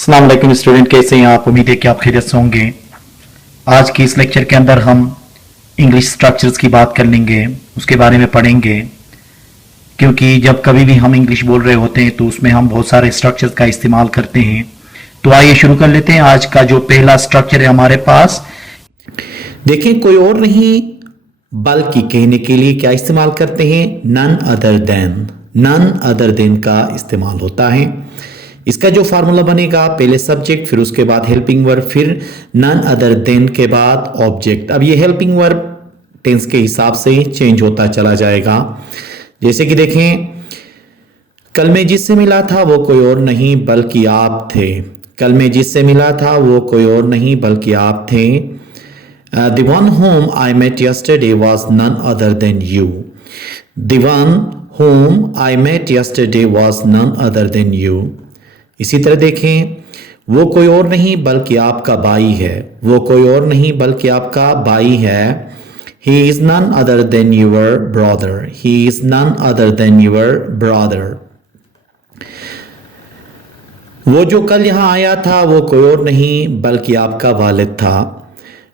अस्सलाम वालेकुम स्टूडेंट, कैसे हैं आप? उम्मीद है कि आप खैरियत से होंगे। आज की इस लेक्चर के अंदर हम इंग्लिश स्ट्रक्चर्स की बात कर लेंगे, उसके बारे में पढ़ेंगे। क्योंकि जब कभी भी हम इंग्लिश बोल रहे होते हैं तो उसमें हम बहुत सारे स्ट्रक्चर्स का इस्तेमाल करते हैं। तो आइए शुरू कर लेते हैं। आज का जो पहला स्ट्रक्चर है हमारे पास, देखें, कोई और नहीं बल्कि कहने के लिए क्या इस्तेमाल करते हैं? None other than. None other than का इस्तेमाल होता है। इसका जो फार्मूला बनेगा, पहले सब्जेक्ट, फिर उसके बाद हेल्पिंग वर्ब, फिर नन अदर देन के बाद ऑब्जेक्ट। अब ये हेल्पिंग वर्ब टेंस के हिसाब से चेंज होता चला जाएगा। जैसे कि देखें, कल मैं जिससे मिला था वो कोई और नहीं बल्कि आप थे। कल मैं जिससे मिला था वो कोई और नहीं बल्कि आप थे। The one whom I met yesterday was none other than you. The one whom I met yesterday was none other than you. इसी तरह देखें, वो कोई और नहीं बल्कि आपका भाई है। वो कोई और नहीं बल्कि आपका भाई है। He is none other than your brother. He is none other than your brother. वो जो कल यहाँ आया था वो कोई और नहीं बल्कि आपका वालिद था।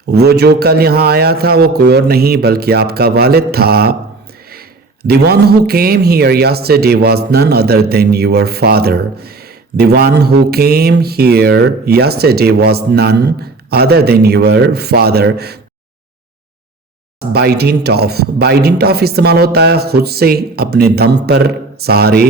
वो जो कल यहाँ आया था वो कोई और नहीं बल्कि आपका वालिद था। The one who came here yesterday was none other than your father. The one who came here yesterday was none other than your father. By dint of इस्तेमाल होता है खुद से, अपने दम पर, सहारे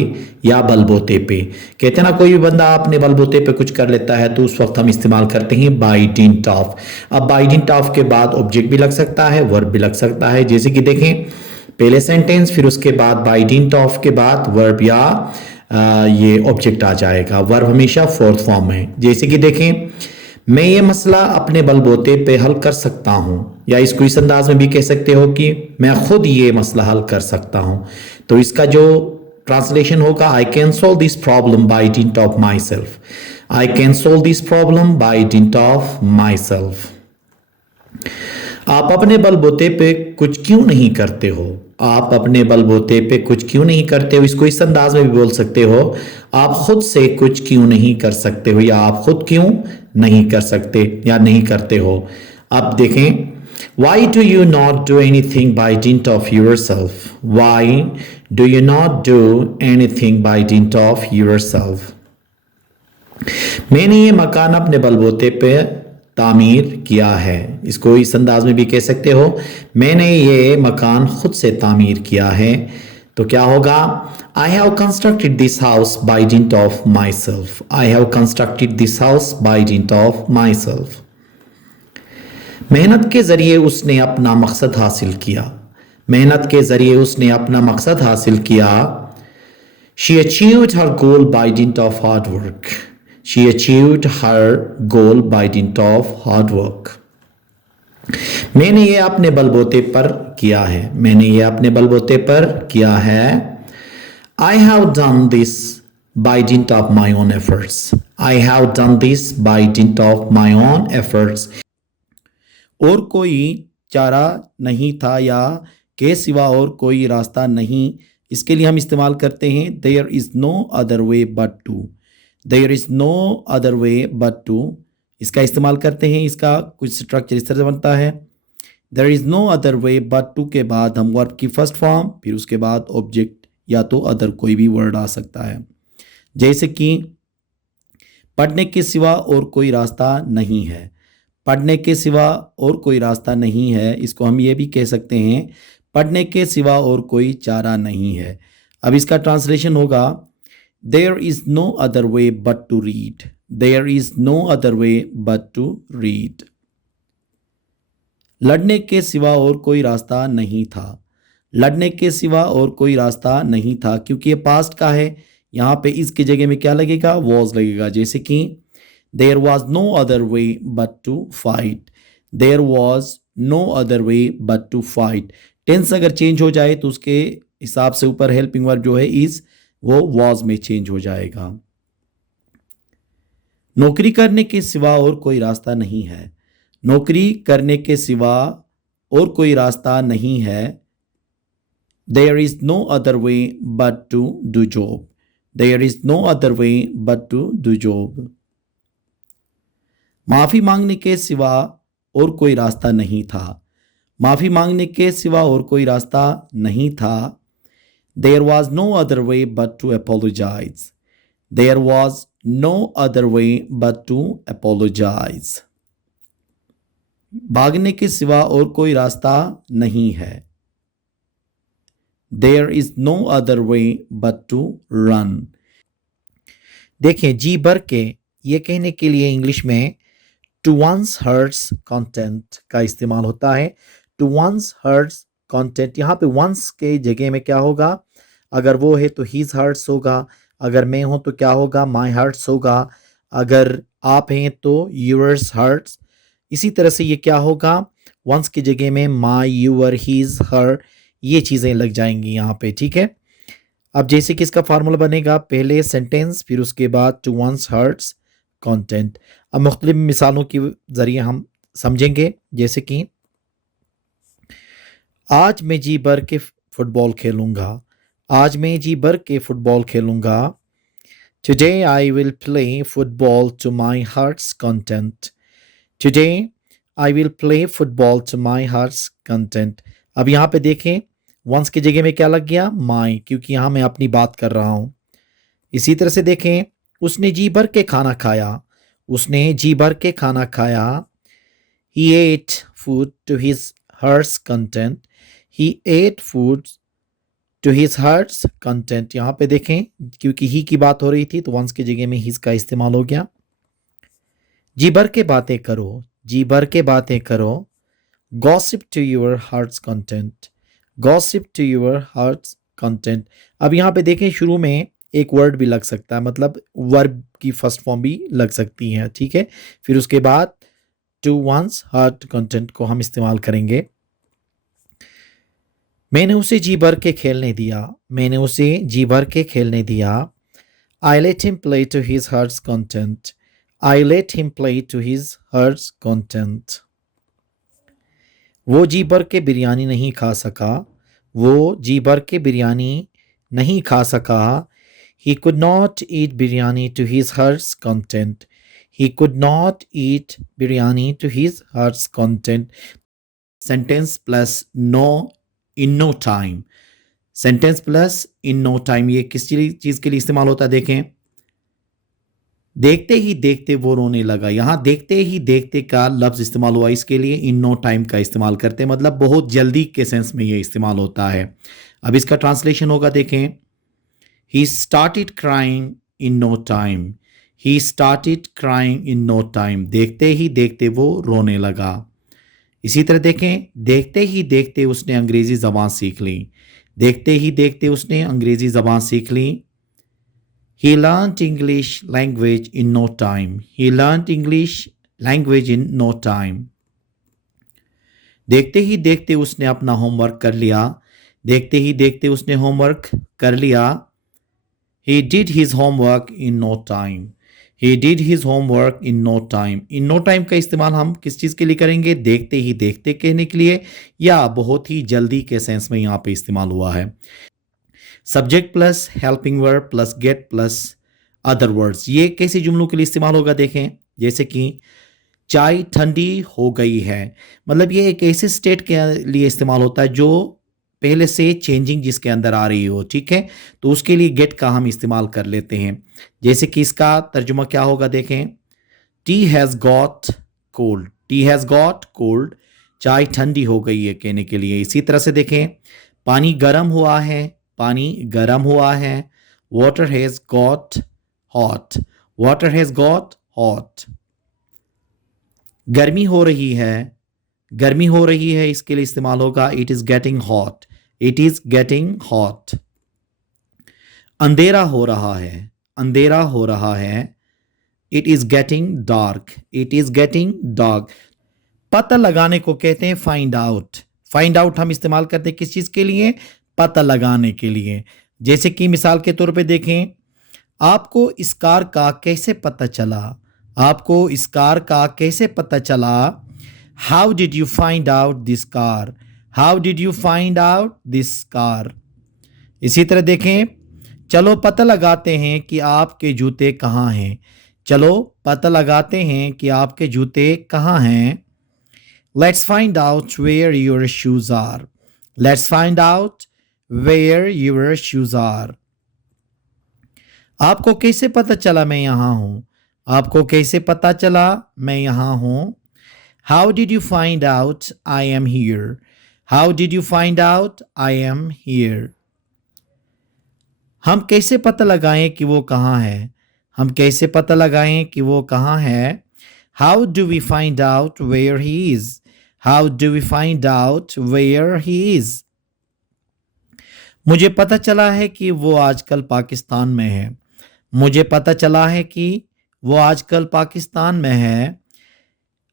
या बलबोते पे। कहते हैं ना, कोई भी बंदा अपने बलबोते पे कुछ कर लेता है तो उस वक्त हम इस्तेमाल करते हैं बाई डिंट ऑफ। अब बाई डिंट ऑफ के बाद ऑब्जेक्ट भी लग सकता है, वर्ब भी लग सकता है। जैसे कि देखें, पहले सेंटेंस, फिर उसके बाद बाई डिंट ऑफ के बाद वर्ब या ये ऑब्जेक्ट आ जाएगा। वर्ब हमेशा फोर्थ फॉर्म में। जैसे कि देखें, मैं ये मसला अपने बलबोते पे हल कर सकता हूँ, या इसको इस अंदाज में भी कह सकते हो कि मैं खुद ये मसला हल कर सकता हूँ। तो इसका जो ट्रांसलेशन होगा, I can solve this problem by didn't of my self. I can solve this problem by didn't of my self. आप अपने बलबोते पे कुछ क्यों नहीं करते हो? आप अपने बलबोते पे कुछ क्यों नहीं करते हो, इसको इस अंदाज में भी बोल सकते हो, आप खुद से कुछ क्यों नहीं कर सकते हो, या आप खुद क्यों नहीं कर सकते या नहीं करते हो। अब देखें, why do you not do anything by dint of yourself? Why do you not do anything by dint of yourself? मैंने ये मकान अपने बलबोते पे तामीर किया है। इसको इस अंदाज में भी कह सकते हो, मैंने ये मकान खुद से तामीर किया है। तो क्या होगा? I have constructed this house by dint of myself. I have constructed this house by dint of myself. मेहनत के जरिए उसने अपना मकसद हासिल किया। मेहनत के जरिए उसने अपना मकसद हासिल किया। She achieved her goal by dint of hard work. She achieved her goal by dint of hard work. मैंने ये अपने बलबोते पर किया है। मैंने ये अपने बलबोते पर किया है। I have done this by dint of my own efforts. I have done this by dint of my own efforts. और कोई चारा नहीं था, या के सिवा और कोई रास्ता नहीं। इसके लिए हम इस्तेमाल करते हैं there is no other way but to. There is no other way but to, इसका इस्तेमाल करते हैं। इसका कुछ स्ट्रक्चर इस तरह से बनता है, there is no other way but to के बाद हम वर्ब की फर्स्ट फॉर्म, फिर उसके बाद ऑब्जेक्ट या तो अदर कोई भी वर्ड आ सकता है। जैसे कि पढ़ने के सिवा और कोई रास्ता नहीं है। पढ़ने के सिवा और कोई रास्ता नहीं है, इसको हम ये भी कह सकते हैं, पढ़ने के सिवा और कोई चारा नहीं है। अब इसका ट्रांसलेशन होगा, there is no other way but to read. There is no other way but to read. लड़ने के सिवा और कोई रास्ता नहीं था। लड़ने के सिवा और कोई रास्ता नहीं था, क्योंकि ये पास्ट का है, यहाँ पे इसकी जगह में क्या लगेगा? वॉज लगेगा। जैसे कि there was no other way but to fight. There was no other way but to fight. Tense अगर चेंज हो जाए तो उसके हिसाब से ऊपर हेल्पिंग वर्ब जो है इज, वो वॉज में चेंज हो जाएगा। नौकरी करने के सिवा और कोई रास्ता नहीं है। नौकरी करने के सिवा और कोई रास्ता नहीं है। There is no other way but to do job. There is no other way but to do job. माफ़ी मांगने के सिवा और कोई रास्ता नहीं था। माफ़ी मांगने के सिवा और कोई रास्ता नहीं था। There was no other way but to apologize. There was no other way but to apologize. भागने के सिवा और कोई रास्ता नहीं है। There is no other way but to run. देखें, जी भर के ये कहने के लिए इंग्लिश में to one's hurts content का इस्तेमाल होता है। to one's hurts content, यहाँ पे once के जगह में क्या होगा? अगर वो है तो his hurts होगा, अगर मैं हूं तो क्या होगा? my hurts होगा, अगर आप हैं तो yours hurts। इसी तरह से ये क्या होगा? once की जगह में my, your, his, her ये चीज़ें लग जाएंगी यहाँ पे, ठीक है। अब जैसे कि इसका फार्मूला बनेगा, पहले सेंटेंस फिर उसके बाद टू वंस हर्ट्स कंटेंट। अब मुख्तलिफ मिसालों के ज़रिए हम समझेंगे, जैसे कि आज मैं जी भर के फुटबॉल खेलूँगा। आज मैं जी भर के football खेलूँगा। Today I will play football to my heart's content. Today I will play football to my heart's content. अब यहाँ पे देखें, वंस की जगह में क्या लग गया? माई, क्योंकि यहाँ मैं अपनी बात कर रहा हूँ। इसी तरह से देखें, उसने जी भर के खाना खाया। उसने जी भर के खाना खाया। He ate food to his heart's content. He ate food to his heart's content. यहाँ पे देखें, क्योंकि ही की बात हो रही थी तो वंस की जगह में हिज का इस्तेमाल हो गया। जी भर के बातें करो। जी भर के बातें करो। Gossip to your heart's content. Gossip to your heart's content. अब यहाँ पे देखें, शुरू में एक वर्ड भी लग सकता है, मतलब वर्ब की फर्स्ट फॉर्म भी लग सकती है, ठीक है। फिर उसके बाद to one's heart content को हम इस्तेमाल करेंगे। मैंने उसे जी भर के खेलने दिया। मैंने उसे जी भर के खेलने दिया। I let him play to his heart's content. I let him play to his heart's content. वो जी भर के बिरयानी नहीं खा सका। वो जी भर के बिरयानी नहीं खा सका। He could not eat biryani to his heart's content. He could not eat biryani to his heart's content. Sentence plus no in no time. Sentence plus in no time ये किस चीज़ के लिए इस्तेमाल होता है? देखें, देखते ही देखते वो रोने लगा। यहाँ देखते ही देखते का लफ्ज़ इस्तेमाल हुआ, इसके लिए इन नो टाइम का इस्तेमाल करते हैं, मतलब बहुत जल्दी के सेंस में ये इस्तेमाल होता है। अब इसका ट्रांसलेशन होगा, देखें, he started crying in no time. He started crying in no time. देखते ही देखते वो रोने लगा। इसी तरह देखें, देखते ही देखते उसने अंग्रेज़ी ज़बान सीख ली। देखते ही देखते उसने अंग्रेज़ी ज़बान सीख ली। He learned English language in no time. He learned English language in no time. देखते ही देखते उसने अपना होमवर्क कर लिया। देखते ही देखते उसने होमवर्क कर लिया। He did his homework in no time. He did his homework in no time. In no time का इस्तेमाल हम किस चीज़ के लिए करेंगे? देखते ही देखते कहने के लिए, या बहुत ही जल्दी के सेंस में यहाँ पे इस्तेमाल हुआ है। Subject plus helping verb plus gate plus other words, ये कैसे जुमलों के लिए इस्तेमाल होगा? देखें, जैसे कि चाय ठंडी हो गई है, मतलब ये एक ऐसे स्टेट के लिए इस्तेमाल होता है जो पहले से चेंजिंग जिसके अंदर आ रही हो, ठीक है। तो उसके लिए गेट का हम इस्तेमाल कर लेते हैं। जैसे कि इसका तर्जुमा क्या होगा? देखें, T has got cold. T has got cold, चाय ठंडी हो गई है कहने के लिए। इसी तरह से देखें, पानी गर्म हुआ है। पानी गर्म हुआ है। Water has got hot. Water has got hot. गर्मी हो रही है। गर्मी हो रही है, इसके लिए इस्तेमाल होगा it is getting hot. It is getting hot. अंधेरा हो रहा है। अंधेरा हो रहा है। It is getting dark. It is getting dark. पता लगाने को कहते हैं फाइंड आउट। फाइंड आउट हम इस्तेमाल करते हैं किस चीज़ के लिए? पता लगाने के लिए। जैसे कि मिसाल के तौर पे देखें, आपको इस कार का कैसे पता चला? आपको इस कार का कैसे पता चला? How did you find out this car? How did you find out this car? इसी तरह देखें, चलो पता लगाते हैं कि आपके जूते कहाँ हैं। चलो पता लगाते हैं कि आपके जूते कहाँ हैं. Let's find out where your shoes are. Let's find out where your shoes are. आपको कैसे पता चला मैं यहाँ हूँ? आपको कैसे पता चला मैं यहाँ हूँ? How did you find out I am here? How did you find out I am here? हम कैसे पता लगाएं कि वो कहाँ है? हम कैसे पता लगाएं कि वो कहाँ है? How do we find out where he is? How do we find out where he is? मुझे पता चला है कि वो आजकल पाकिस्तान में है. मुझे पता चला है कि वो आजकल पाकिस्तान में है.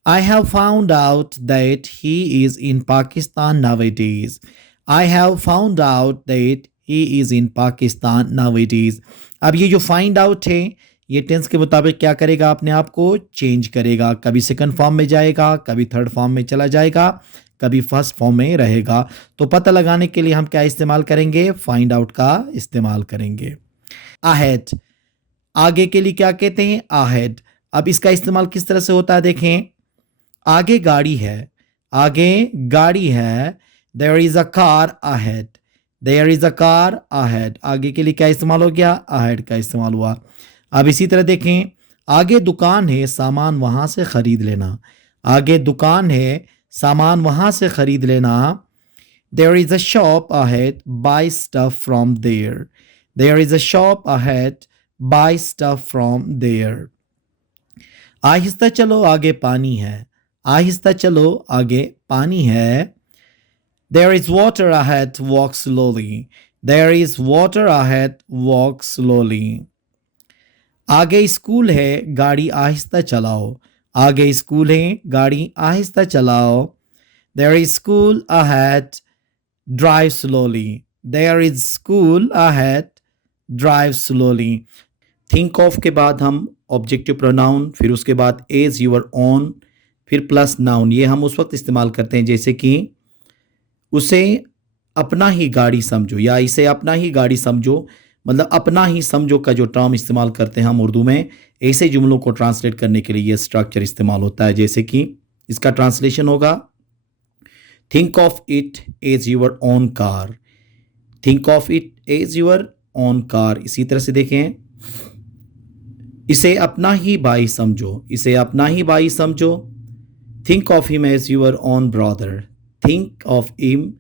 I have found out that he is in Pakistan nowadays. I have found out that he is in Pakistan nowadays. अब ये जो find out है ये टेंस के मुताबिक क्या करेगा, अपने आप को चेंज करेगा. कभी सेकंड फॉर्म में जाएगा, कभी थर्ड फॉर्म में चला जाएगा, कभी फर्स्ट फॉर्म में रहेगा. तो पता लगाने के लिए हम क्या इस्तेमाल करेंगे? फाइंड आउट का इस्तेमाल करेंगे. अहेड, आगे के लिए क्या कहते हैं? अहेड. अब इसका इस्तेमाल किस तरह से होता है देखें. आगे गाड़ी है, आगे गाड़ी है. There is a car ahead. There is a car ahead. आगे के लिए क्या इस्तेमाल हो गया? अहेड का इस्तेमाल हुआ. अब इसी तरह देखें, आगे दुकान है, सामान वहां से खरीद लेना. आगे दुकान है, सामान वहां से खरीद लेना. There is a shop ahead, buy stuff from there. There is a shop ahead, buy stuff from there. आहिस्ता चलो, आगे पानी है. आहिस्ता चलो, आगे पानी है. There is water ahead, walk slowly. There is water ahead, walk slowly. आगे स्कूल है, गाड़ी आहिस्ता चलाओ. आगे स्कूल है, गाड़ी आहिस्ता चलाओ. There is school ahead, drive slowly. There is school ahead, drive slowly. Think of के बाद हम ऑब्जेक्टिव प्रोनाउन, फिर उसके बाद is, your own, फिर प्लस नाउन, ये हम उस वक्त इस्तेमाल करते हैं जैसे कि उसे अपना ही गाड़ी समझो या इसे अपना ही गाड़ी समझो. मतलब अपना ही समझो का जो टर्म इस्तेमाल करते हैं हम उर्दू में, ऐसे जुमलों को ट्रांसलेट करने के लिए ये स्ट्रक्चर इस्तेमाल होता है. जैसे कि इसका ट्रांसलेशन होगा, think of it as your own car. Think of it as your own car. इसी तरह से देखें, इसे अपना ही भाई समझो. इसे अपना ही भाई समझो. Think of him as your own brother. Think of him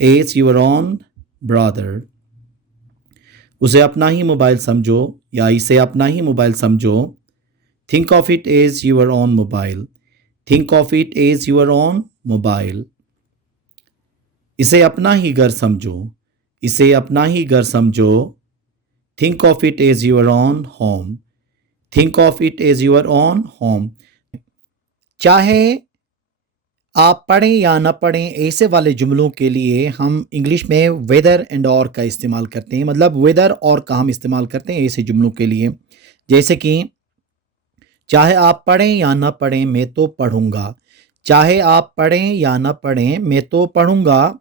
as your own brother. उसे अपना ही मोबाइल समझो या इसे अपना ही मोबाइल समझो. Think of it as your own mobile. Think of it as your own mobile. इसे अपना ही घर समझो. इसे अपना ही घर समझो. Think of it as your own home. Think of it as your own home. चाहे आप पढ़ें या ना पढ़ें, ऐसे वाले जुमलों के लिए हम इंग्लिश में वेदर एंड और का इस्तेमाल करते हैं. मतलब वेदर और का हम इस्तेमाल करते हैं ऐसे जुमलों के लिए. जैसे कि चाहे आप पढ़ें या ना पढ़ें, मैं तो पढ़ूंगा. चाहे आप पढ़ें या ना पढ़ें, मैं तो पढ़ूंगा.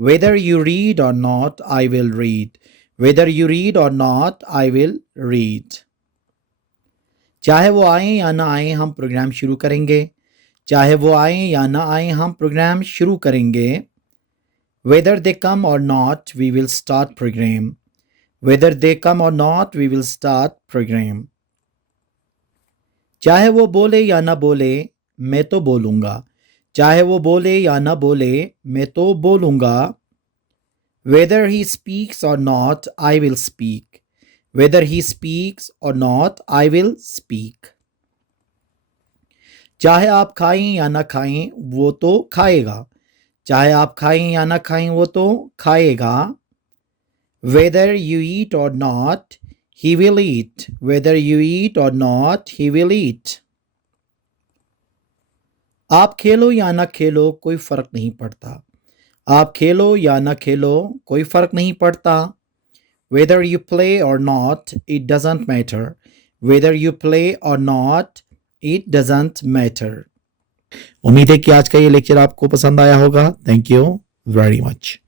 वेदर यू रीड और not, I will read. Whether you read और नॉट, आई विल रीड. चाहे वो आए या ना आए, हम प्रोग्राम शुरू करेंगे. चाहे वो आए या ना आए, हम प्रोग्राम शुरू करेंगे. Weather they come or not, we will start programme. Whether they come or not, we will start programme. चाहे वो बोले या ना बोले, मैं तो बोलूँगा. चाहे वो बोले या ना बोले, मैं तो बोलूँगा. वेदर ही स्पीक्स और not, I will speak. Weather he speaks और नॉट, आई विल स्पीक. चाहे आप खाएं या ना खाएं, वो तो खाएगा. चाहे आप खाएं या ना खाएं, वो तो खाएगा. वेदर यू ईट और not, he will eat. Whether you eat और नॉट, ही विल ईट. आप खेलो या ना खेलो, कोई फर्क नहीं पड़ता. आप खेलो या ना खेलो, कोई फर्क नहीं पड़ता. वेदर यू प्ले और not, it doesn't matter. Whether you play और नॉट, इट डजंट मैटर. उम्मीद है कि आज का ये लेक्चर आपको पसंद आया होगा. Thank you very much.